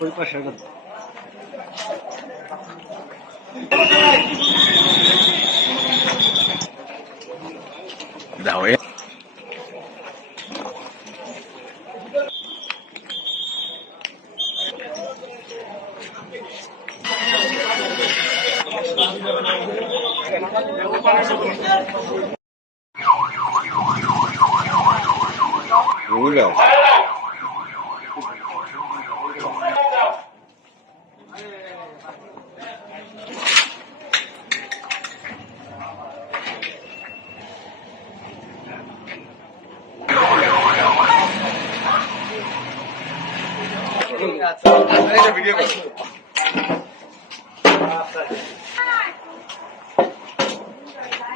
ওই পাশে দাও 五秒。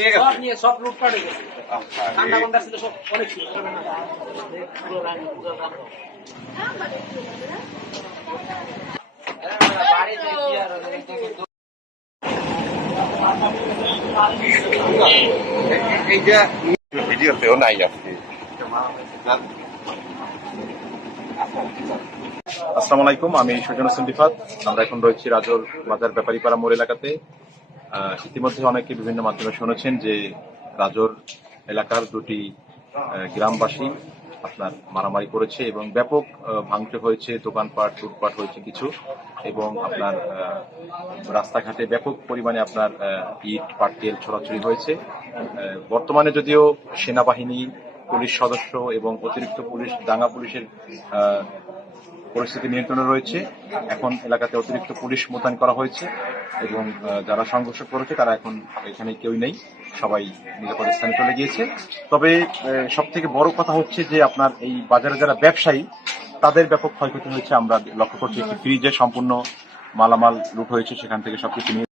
ভেঙে যান নিয়ে সব লুটপাট ঠান্ডা বন্ধা ছিল সব অনেক ছিল। পুরো রান পুরো রান এইটা ভিডিওতেও নাই আসসালামু আলাইকুম আমি সুজন হোসেন আমরা এখন রয়েছি রাজল বাজার ব্যাপারীপাড়া মোড় এলাকাতে। ইতিমধ্যে অনেকে বিভিন্ন মাধ্যমে শুনেছেন যে রাজর এলাকার দুটি গ্রামবাসী আপনার মারামারি করেছে এবং ব্যাপক ভাঙচুর হয়েছে, দোকানপাট লুটপাট হয়েছে কিছু এবং আপনার রাস্তাঘাটে ব্যাপক পরিমাণে আপনার ইট, পাটকেল ছড়াছড়ি হয়েছে। বর্তমানে যদিও সেনাবাহিনী, পুলিশ সদস্য এবং অতিরিক্ত পুলিশ দাঙ্গা পুলিশের পরিস্থিতি নিয়ন্ত্রণে রয়েছে। এখন এলাকাতে অতিরিক্ত পুলিশ মোতায়েন করা হয়েছে এবং যারা সংঘর্ষ করেছে তারা এখন এখানে কেউ নেই। সবাই নিরাপদ স্থানে চলে গিয়েছে। তবে সব থেকে বড় কথা হচ্ছে যে আপনার এই বাজারে যারা ব্যবসায়ী, তাদের ব্যাপক ক্ষয়ক্ষতি হয়েছে। আমরা লক্ষ্য করছি একটি ফ্রিজে সম্পূর্ণ মালামাল লুট হয়েছে, সেখান থেকে সবকিছু নিয়ে